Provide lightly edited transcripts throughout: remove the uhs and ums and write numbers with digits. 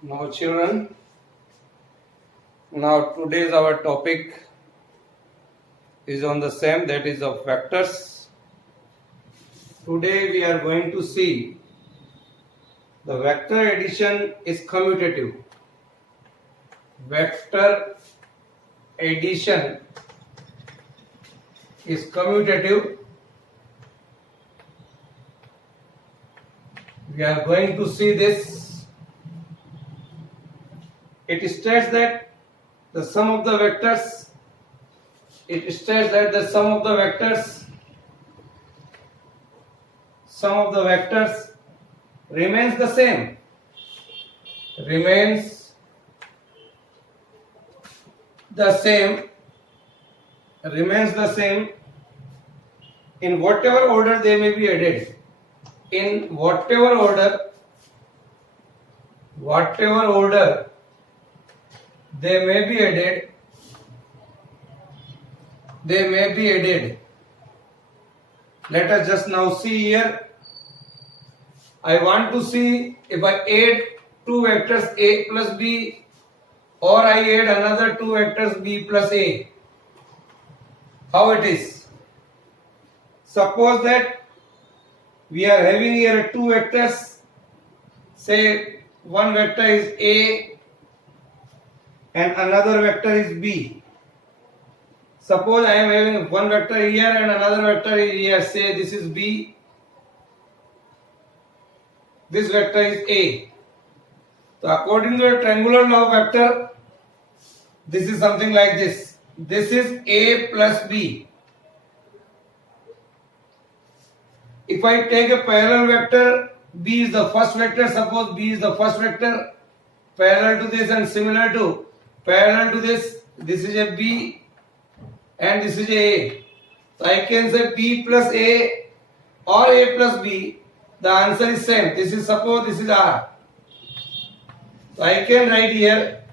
Now children, now today's our topic is on the same, that is of vectors. Today we are going to see the vector addition is commutative. Vector addition is commutative. We are going to see this. It states that the sum of the vectors remains the same. Remains the same in whatever order they may be added. In whatever order they may be added. Let us just now see here. I want to see if I add two vectors a plus b, or I add another two vectors b plus a. How it is? Suppose that we are having here two vectors. Say one vector is a and another vector is b. Suppose I am having one vector here and another vector is here. Say this is b, this vector is a. So according to the triangular law of vector, this is something like this. This is a plus b. If I take a parallel vector, b is the first vector. Suppose b is the first vector, parallel to this and similar to parallel to this. This is a b and this is a. So I can say b plus a or a plus b. The answer is same. This is, suppose this is r. So I can write here,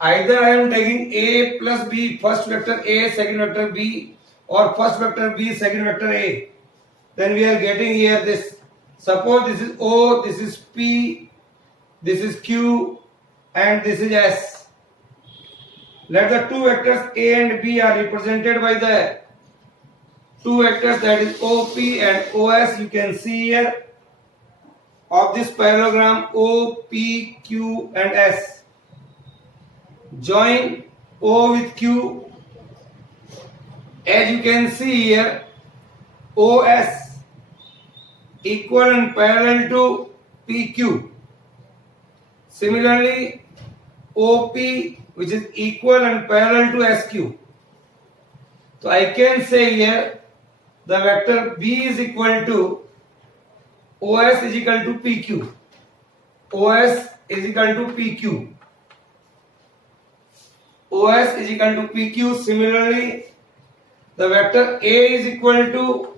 either I am taking a plus b, first vector a, second vector b, or first vector b, second vector a. Then we are getting here this. Suppose this is O, this is P, this is Q, and this is S. Let the two vectors A and B are represented by the two vectors, that is OP and OS. You can see here of this parallelogram O, P, Q and S. Join O with Q. As you can see here, OS equal and parallel to PQ. Similarly, OP, which is equal and parallel to SQ. So I can say here the vector B is equal to OS is equal to PQ. OS is equal to PQ. OS is equal to PQ. Similarly, the vector A is equal to,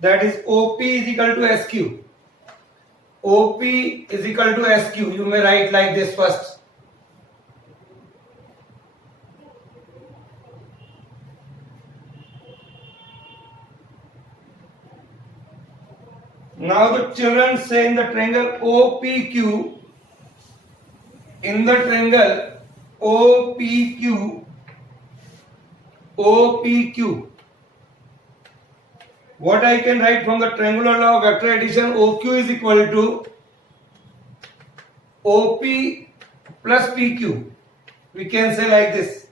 that is OP is equal to SQ. OP is equal to SQ. You may write like this first. Now the children say in the triangle OPQ, OPQ, what I can write from the triangular law of vector addition, OQ is equal to OP plus PQ. We can say like this.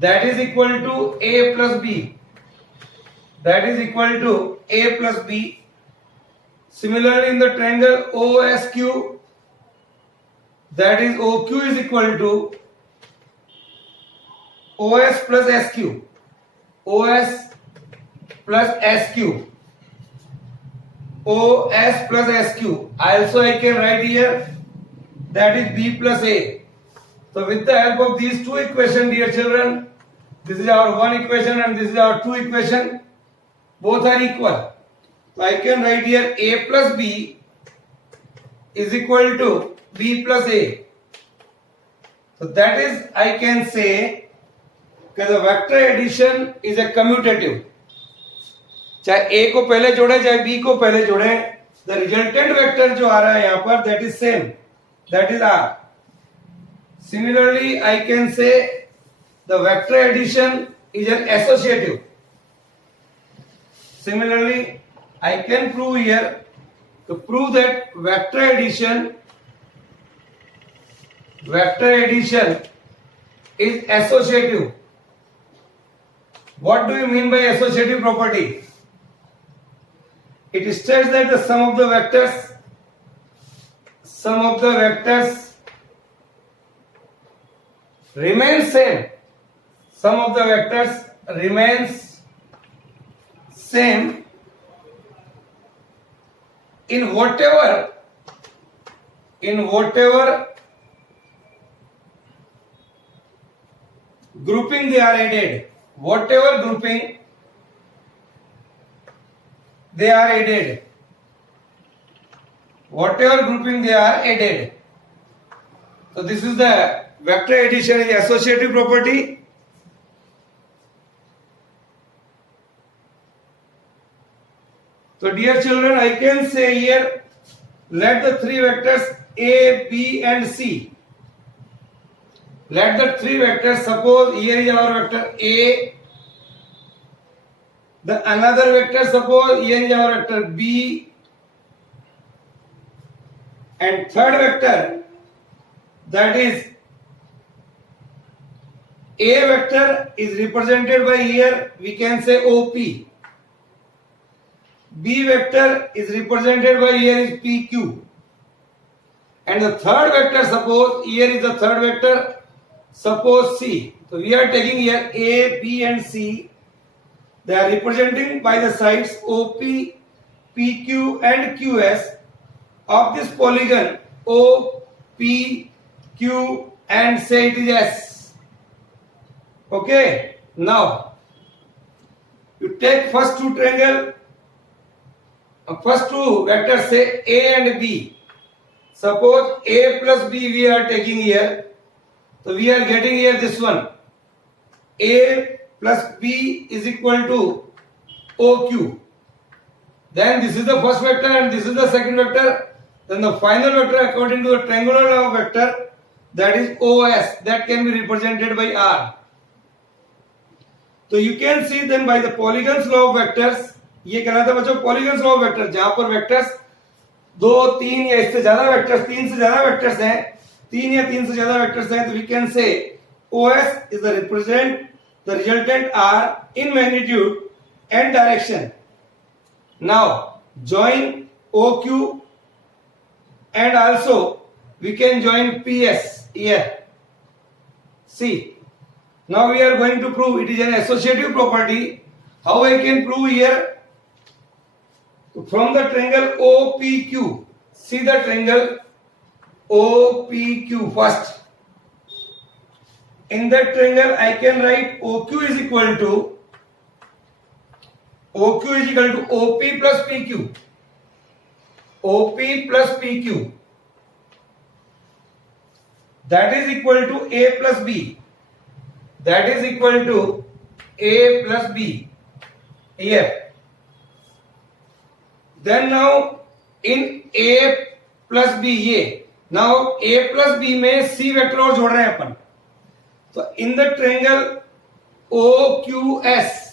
That is equal to A plus B. That is equal to A plus B. Similarly, in the triangle OSQ, that is OQ is equal to OS plus SQ. OS plus SQ. OS plus SQ. Also I can write here, that is B plus A. So with the help of these two equations, dear children, this is our one equation and this is our two equation. Both are equal. So I can write here A plus B is equal to B plus A. So that is, I can say that the vector addition is a commutative. चाहे A को पहले जोड़े चाहे B को पहले जोड़े, the resultant vector जो आ रहा है यहां पर that is same, that is R. Similarly, I can say the vector addition is an associative. Similarly, I can prove here to prove that vector addition is associative. What do you mean by associative property? It states that the sum of the vectors remains same. Sum of the vectors remains same in whatever grouping they are added. Whatever grouping they are added. So this is the vector addition is associative property. So dear children, I can say here, let the three vectors A, B and C. Let the three vectors, suppose here is our vector A, the another vector, suppose here is our vector B, and third vector, that is A vector is represented by here we can say OP. B vector is represented by here is PQ. And the third vector, suppose here is the third vector, suppose C. So we are taking here A, B and C. They are representing by the sides OP, PQ and QS of this polygon O, P, Q and say it is S. Okay, now you take first two vectors, say A and B. Suppose A plus B we are taking here, so we are getting here this one A plus B is equal to OQ. Then this is the first vector and this is the second vector. Then the final vector according to the triangular law of vector, that is OS, that can be represented by R. तो you can see then by the polygons law of vectors, ये कहलाता है बच्चों polygons law of vector, जहां पर vectors 2, 3 या इससे ज्यादा वेक्टर्स, 3 से ज्यादा वेक्टर्स हैं, 3 या 3 से ज्यादा वेक्टर्स हैं, तो we can say OS is the resultant R in magnitude and direction. Now join OQ and also we can join PS here. See, now we are going to prove it is an associative property. How I can prove here? So from the triangle OPQ, see the triangle OPQ first. In that triangle I can write OQ is equal to OP plus PQ. OP plus PQ, that is equal to A plus B. That is equal to A plus B here. Then now in A plus B ये, now A plus B में C vector और जोड़ रहे हैं अपन. तो in the triangle OQS,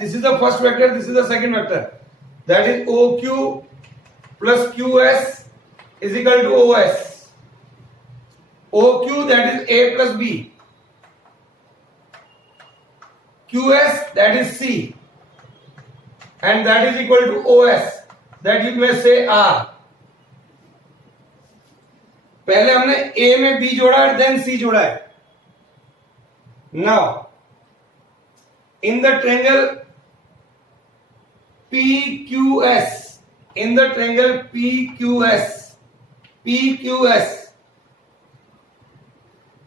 this is the first vector, this is the second vector. That is OQ plus QS is equal to OS. OQ, that is A plus B. QS, that is C. And that is equal to OS. That you may say R. पहले हमने A में B जोड़ा है, then C जोड़ा है. Now, in the triangle PQS,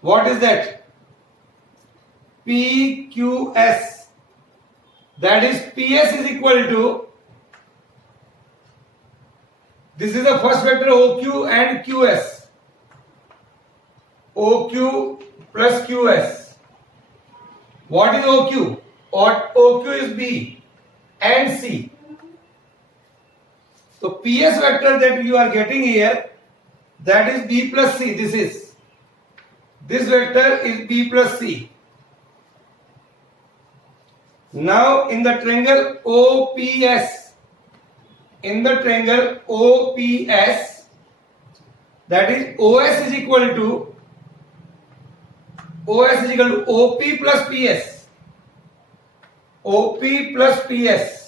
what is that? PQS, that is PS is equal to, this is the first vector OQ and QS. OQ plus QS. What is OQ? OQ is B and C. So PS vector that you are getting here, that is B plus C. This vector is B plus C. Now in the triangle OPS, that is OS is equal to OP plus PS. OP plus PS.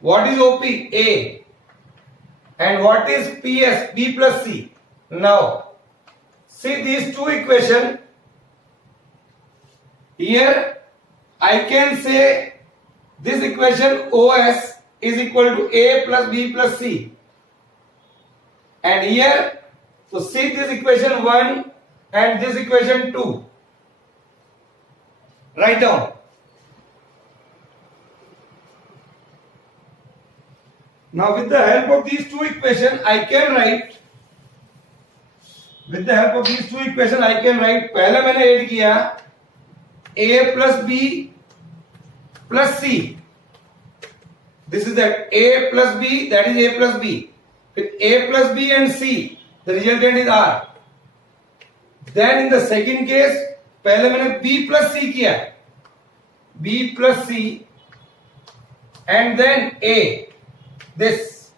What is OP? A. And what is PS? B plus C. Now, see these two equations. Here, I can say this equation OS is equal to A plus B plus C. And here, so see this equation 1 and this equation 2. Write down. Now with the help of these two equations, I can write. पहले मैंने add किया A plus B plus C. This is that A plus B, that is A plus B. With A plus B and C, the resultant is R. Then in the second case, पहले मैंने B plus C किया, B plus C, and then A. This.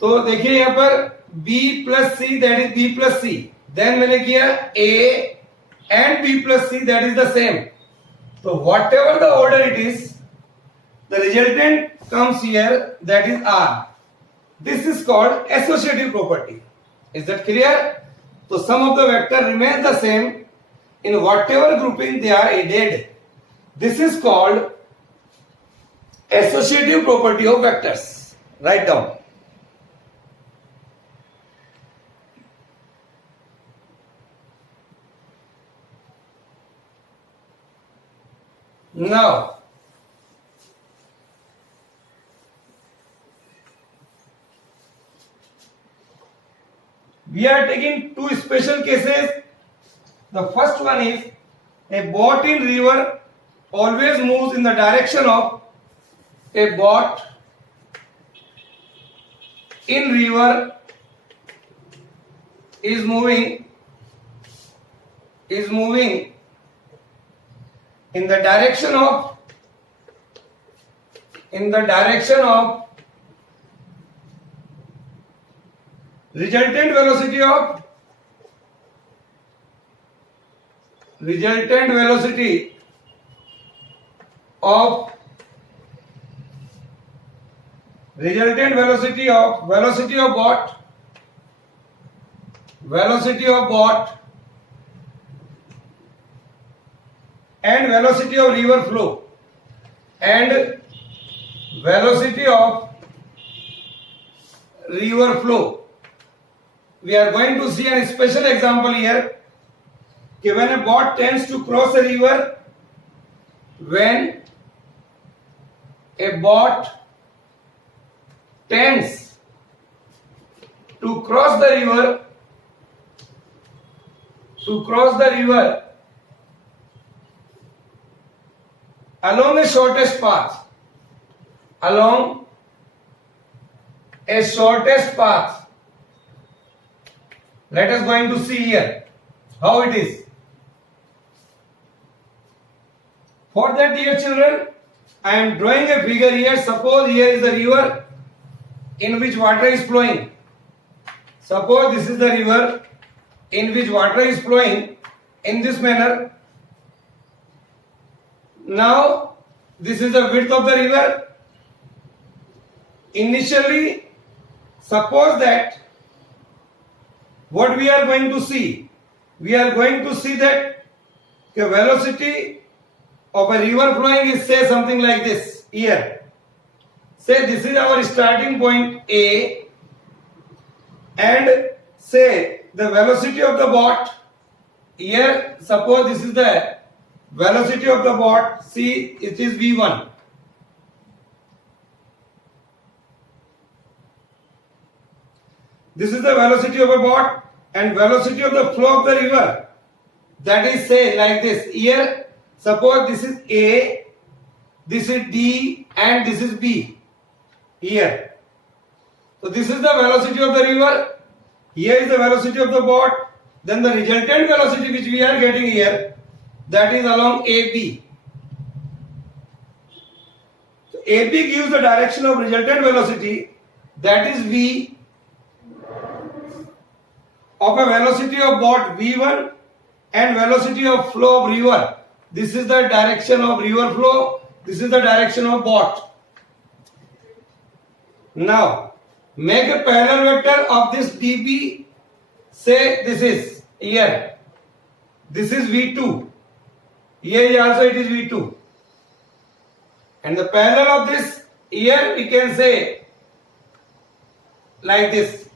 तो देखिए यहां पर B plus C, that is B plus C. Then मैंने किया A and B plus C, that is the same. So whatever the order it is, the resultant comes here, that is R. This is called associative property. Is that clear? So sum of the vector remains the same in whatever grouping they are added. This is called associative property of vectors. Write down. Now, we are taking two special cases. The first one is a boat in river always moves in the direction of a boat in river is moving in the direction of resultant velocity of boat and velocity of river flow and velocity of river flow. We are going to see a special example here. When a boat tends to cross a river, when a boat tends to cross the river along a shortest path, let us going to see here how it is. For that, dear children, I am drawing a figure here. Suppose here is the river in which water is flowing. Suppose this is the river in which water is flowing in this manner. Now, this is the width of the river. Initially, suppose that what we are going to see? We are going to see that the velocity of a river flowing is, say, something like this here. Say this is our starting point A, and say the velocity of the boat here, suppose this is the velocity of the boat, see it is V1. This is the velocity of a boat and velocity of the flow of the river, that is, say, like this. Here suppose this is A, this is D and this is B. here. So this is the velocity of the river. Here is the velocity of the boat. Then the resultant velocity which we are getting here, that is along AB. So AB gives the direction of resultant velocity, that is V, of a velocity of boat V1 and velocity of flow of river. This is the direction of river flow. This is the direction of boat. Now, make a parallel vector of this dB. Say this is here. This is V2. Here also it is V2. And the parallel of this here we can say like this.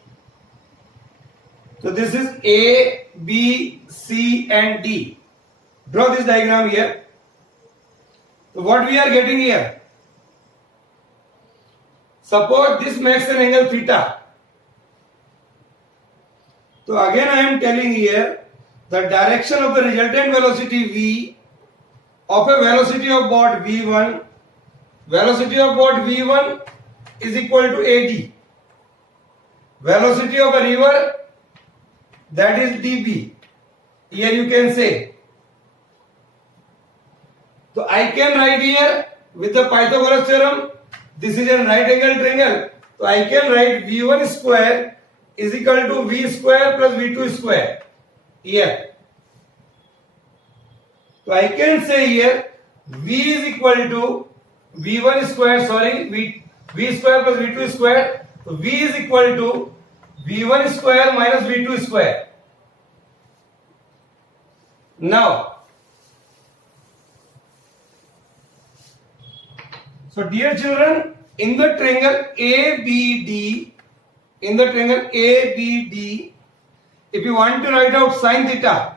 So this is A, B, C and D. Draw this diagram here. So what we are getting here? Suppose this makes an angle theta. So again I am telling here the direction of the resultant velocity V of a velocity of boat V1. Velocity of boat V1 is equal to AD. Velocity of a river, that is dB. Here you can say. So I can write here with the Pythagoras theorem, this is a right angle triangle. So I can write V1 square is equal to V square plus V2 square. Here. So I can say here V is equal to V1 square, V square plus V2 square. So V is equal to V1 square minus V2 square. Now, so dear children, in the triangle ABD, if you want to write out sin theta,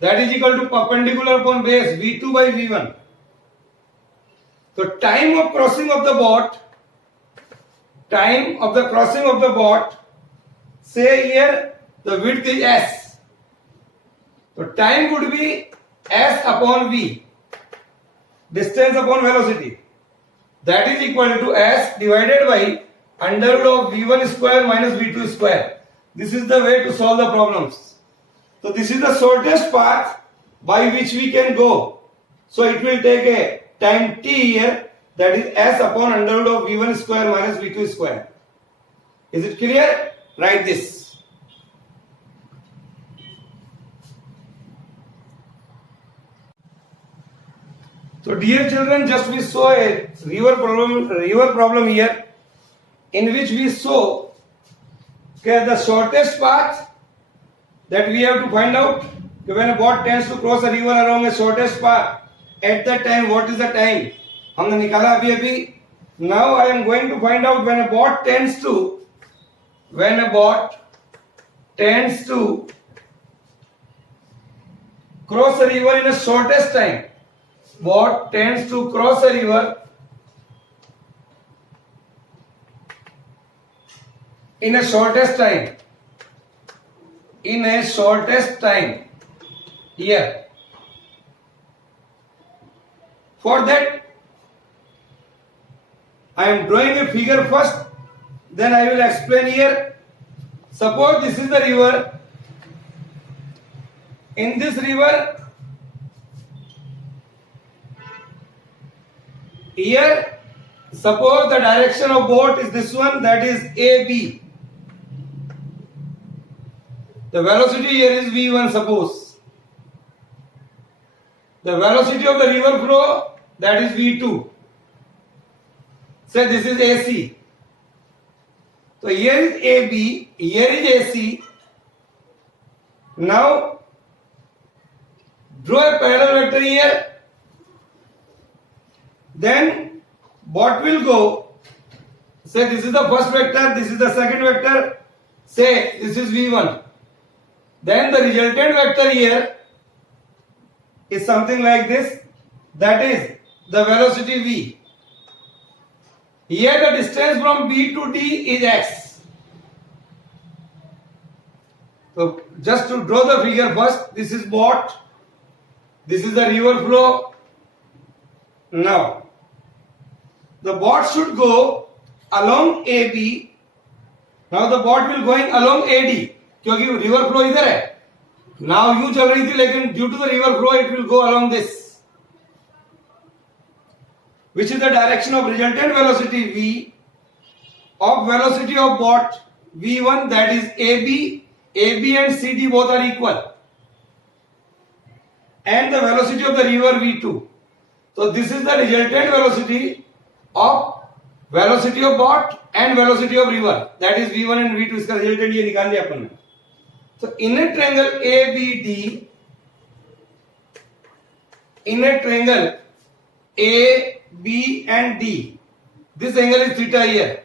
that is equal to perpendicular upon base V2 by V1. So time of crossing of the boat, say here the width is S. So time would be S upon V, distance upon velocity. That is equal to S divided by under root of V1 square minus V2 square. This is the way to solve the problems. So this is the shortest path by which we can go. So it will take a time t here, that is S upon under root of V1 square minus V2 square. Is it clear? Write this. So dear children, just we saw a river problem here, in which we saw the shortest path that we have to find out. When a boat tends to cross a river along a shortest path, at that time what is the time? हमने निकाला अभी. Now I am going to find out when a boat tends to cross a river in a shortest time. Boat tends to cross a river in a shortest time. Here. For that, I am drawing a figure first, then I will explain here. Suppose this is the river. In this river, here, suppose the direction of boat is this one, that is AB. The velocity here is V1, suppose. The velocity of the river flow, that is V2. Say this is AC. So here is AB, here is AC. Now, draw a parallel vector here. Then what will go? Say this is the first vector, this is the second vector. Say this is V1. Then the resultant vector here is something like this. That is the velocity V. Here the distance from B to D is X. So just to draw the figure first, this is boat. This is the river flow. Now, the boat should go along AB. Now the bot will going along AD, क्योंकि river flow इधर है. Now U चल रही थी, लेकिन due to the river flow it will go along this, which is the direction of resultant velocity V of velocity of bot V1, that is AB and CD both are equal, and the velocity of the river V2. So this is the resultant velocity of bot and velocity of river, that is V1 and V2. इसका resultant ये निकाल लिया अपन ने. So in a triangle ABD, in a triangle A, B and D, this angle is theta here.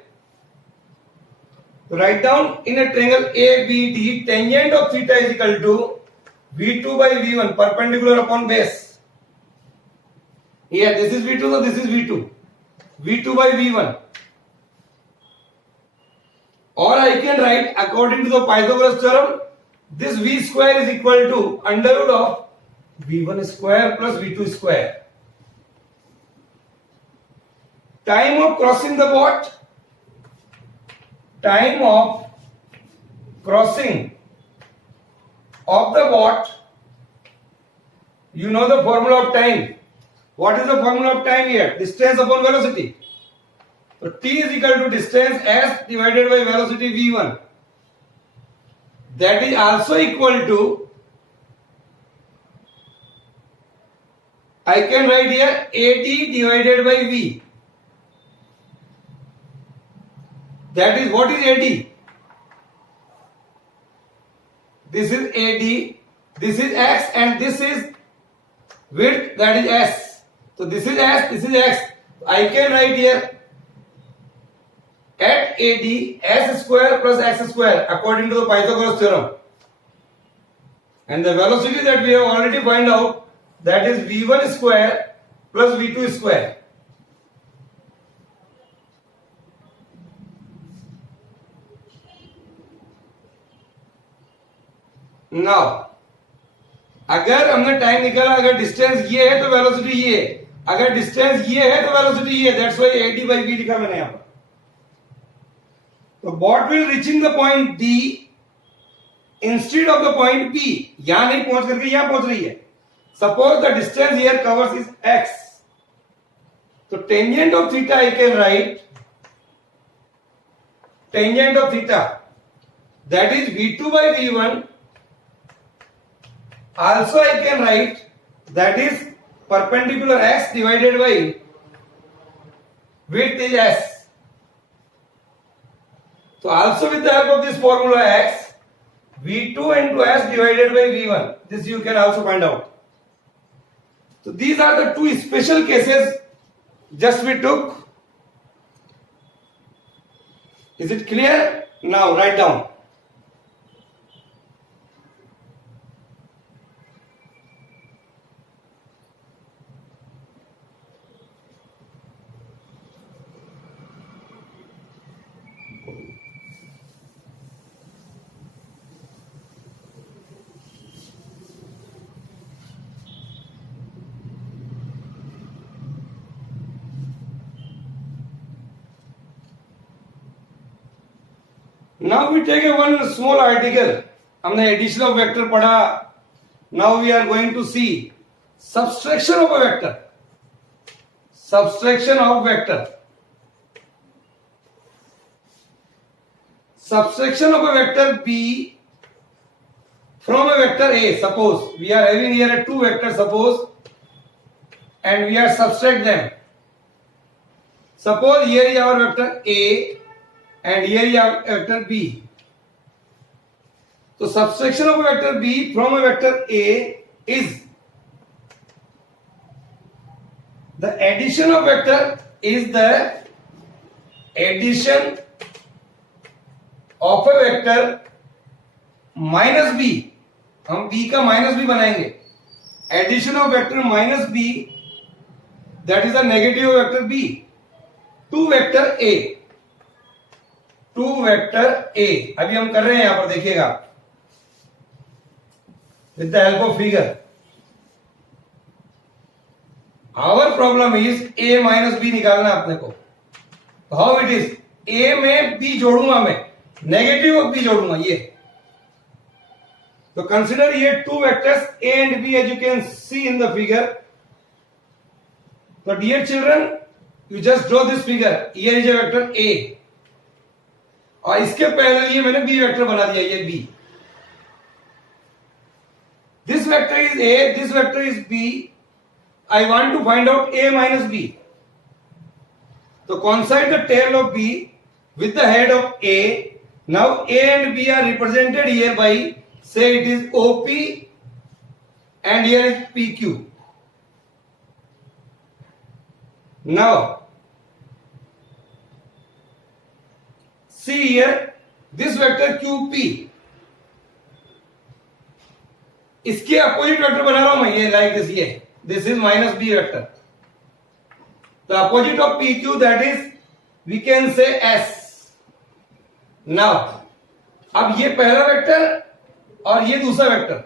So write down, in a triangle ABD, tangent of theta is equal to V2 by V1, perpendicular upon base. Here this is V2, so this is V2. V2 by V1. Or I can write, according to the Pythagoras theorem, this V square is equal to under root of V1 square plus V2 square. Time of crossing the bot. Time of crossing of the bot. You know the formula of time. What is the formula of time here? Distance upon velocity. So T is equal to distance S divided by velocity V1. That is also equal to, I can write here AT divided by V. That is, what is AD? This is AD, this is X and this is width, that is S. So this is S, this is X. I can write here at AD S square plus X square according to the Pythagoras theorem. And the velocity that we have already find out, that is V1 square plus V2 square. Now अगर हमने time निकाला, अगर distance ये है तो velocity ये है, अगर डिस्टेंस ये है तो वेलोसिटी ये है. That's why AD by V लिखा मैंने यहां पर. तो boat will reaching the point D instead of the point P. यहां नहीं पहुंच करके यहां पहुंच रही है. Suppose the distance here covers is X. तो tangent of theta I can write, tangent of theta that is V2 by V1. Also I can write that is perpendicular X divided by width is S. So also with the help of this formula X, V2 into S divided by V1. This you can also find out. So these are the two special cases just we took. Is it clear? Now write down. Now we take a one small article. हमने addition of vector पढ़ा. Now we are going to see subtraction of a vector. Subtraction of vector. Subtraction of a vector B from a vector A. Suppose we are having here a two vectors, suppose, and we are subtract them. Suppose here is our vector A and here is our vector B. So subtraction of a vector B from a vector A is the addition of vector is the addition of a vector minus B. हम B का minus B बनाएंगे. Addition of vector minus B, that is the negative of vector B to vector A. To vector A. अभी हम कर रहे हैं यहां पर, देखिएगा with the help of figure. Our problem is A minus B निकालना अपने को. How it is? ए में बी जोड़ूंगा, मैं नेगेटिव ऑफ बी जोड़ूंगा ये। तो कंसिडर ये two vectors A and B as you can see in the figure. तो dear children, you just draw this figure, here is a vector A और इसके पहले ये मैंने बी वेक्टर बना दिया, ये B. This vector is A, this vector is B. I want to find out a minus b. So coincide the tail of b with the head of a. Now a and b are represented here by, say it is OP and here is PQ. Now see here this vector QP. इसके opposite vector बना रहा हूं मैं, ये like this, ये this is minus b vector. The opposite of PQ, that is we can say S. Now अब ये पहला वेक्टर और ये दूसरा vector,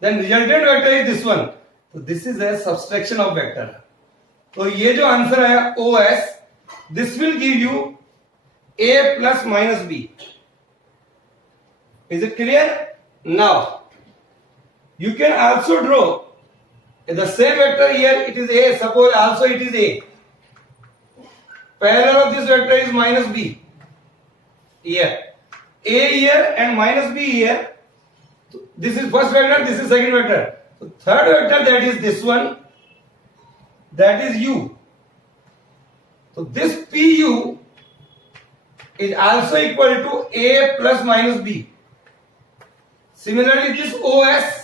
then resultant vector is this one. So this is a subtraction of vector. तो ये जो answer है OS, this will give you A plus minus B. Is it clear? Now you can also draw the same vector here, it is A, suppose also it is A. Parallel of this vector is minus B here. A here and minus B here. This is first vector, this is second vector. So third vector, that is this one, that is U. So this PU is also equal to A plus minus B. Similarly, this OS,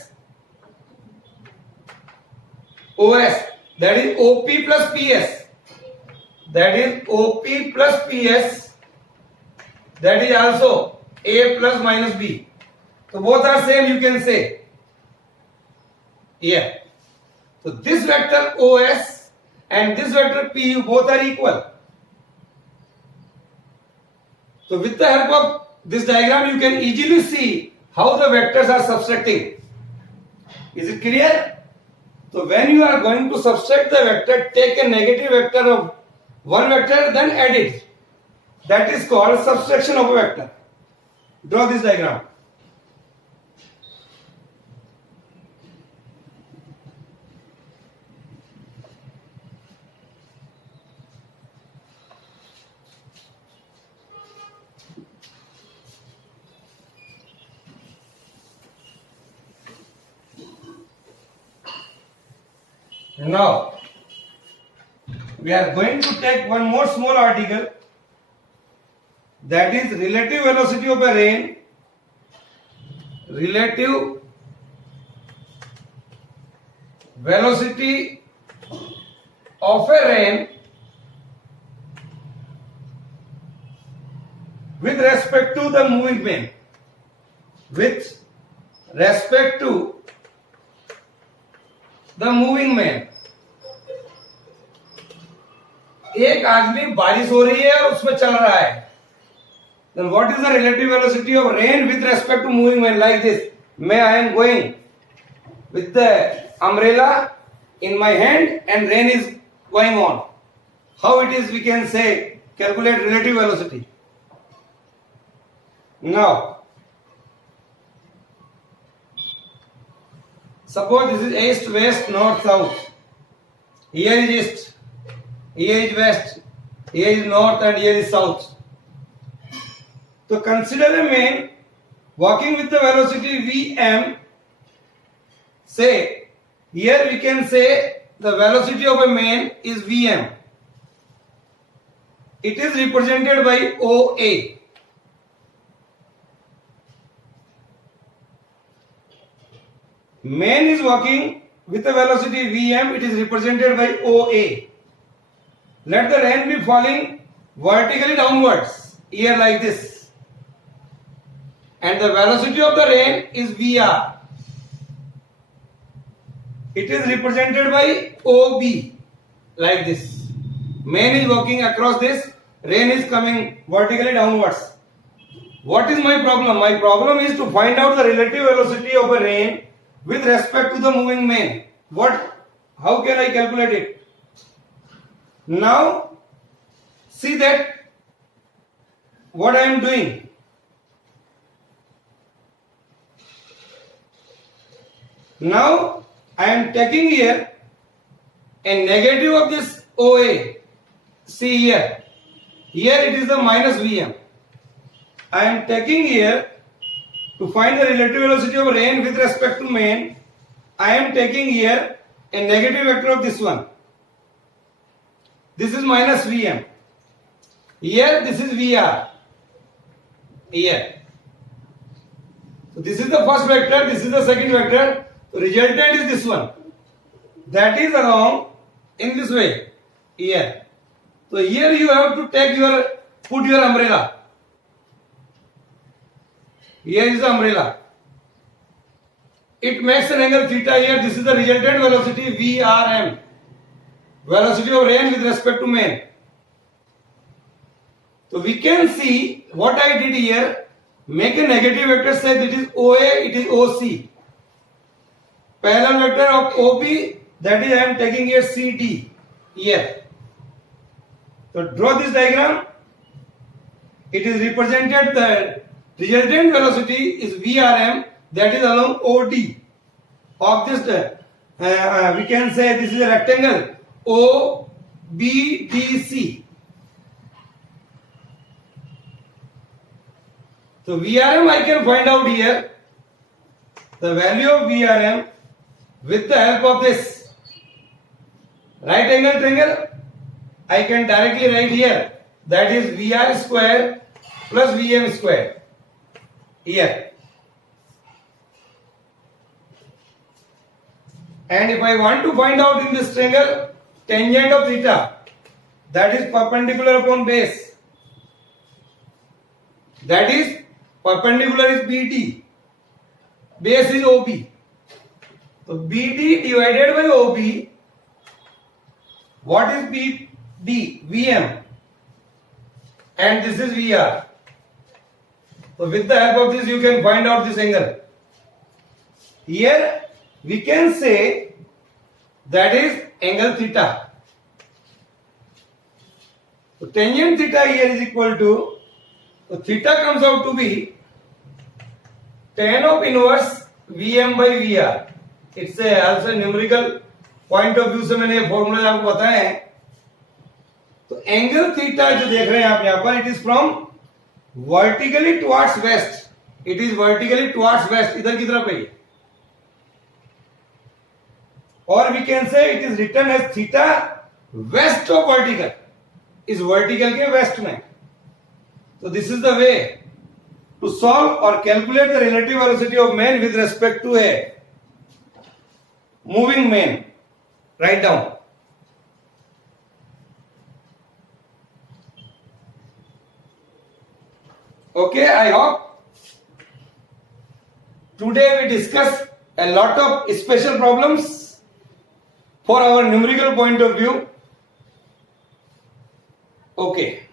that is OP plus PS, that is OP plus PS, that is also A plus minus B. So both are same, you can say here. So this vector OS and this vector PU both are equal. So with the help of this diagram you can easily see how the vectors are subtracting. Is it clear? So when you are going to subtract the vector, take a negative vector of one vector, then add it. That is called subtraction of a vector. Draw this diagram. Now we are going to take one more small article, that is relative velocity of a rain. Relative velocity of a rain with respect to the moving plane. With respect to the moving man. एक आदमी बारिश हो रही है और उसमें चल रहा है, then what is the relative velocity of rain with respect to moving man? Like this, may I am going with the umbrella in my hand and rain is going on. How it is, we can say, calculate relative velocity. Now suppose this is east, west, north, south. Here is east, here is west, here is north and here is south. So consider a man walking with the velocity Vm. Say, here we can say the velocity of a man is Vm. It is represented by OA. Man is walking with a velocity Vm, it is represented by OA. Let the rain be falling vertically downwards, here like this. And the velocity of the rain is Vr. It is represented by OB, like this. Man is walking across this, rain is coming vertically downwards. What is my problem? My problem is to find out the relative velocity of a rain with respect to the moving man. How can I calculate it? Now see that what I am doing? Now I am taking here a negative of this OA. See here. Here it is the minus Vm. I am taking here to find the relative velocity of rain with respect to main. I am taking here a negative vector of this one. This is minus Vm. Here this is Vr. Here. So this is the first vector, this is the second vector. So resultant is this one. That is along in this way. Here. So here you have to take your, put your umbrella. Here is the umbrella. It makes an angle theta here. This is the resultant velocity Vrm. Velocity of rain with respect to main. So we can see what I did here. Make a negative vector, say that it is OA, it is OC. Parallel vector of OB, that is I am taking here CD here. So draw this diagram. It is represented, the resultant velocity is Vrm, that is along OD of this. We can say this is a rectangle OBDC. So Vrm I can find out here the value of Vrm with the help of this right angle triangle. I can directly write here, that is Vr square plus Vm square here. And if I want to find out in this triangle tangent of theta, that is perpendicular upon base, that is perpendicular is BD, base is OB. So BD divided by OB, what is BD? Vm. And this is Vr. So with the help of this you can find out this angle. Here we can say that is angle theta. So tangent theta here is equal to, so theta comes out to be tan of inverse Vm by Vr. It's a also numerical point of view से मैंने ये formula आपको बताया है. तो angle theta जो देख रहे हैं आप यहाँ पर, it is from vertically towards west. It is vertically towards west, इधर की तरफ है ये. और we can say it is written as theta west of vertical, इस वर्टिकल के वेस्ट में. So this is the way to solve or calculate the relative velocity of main with respect to a moving main. Write down. Okay, I hope today we discuss a lot of special problems for our numerical point of view. Okay.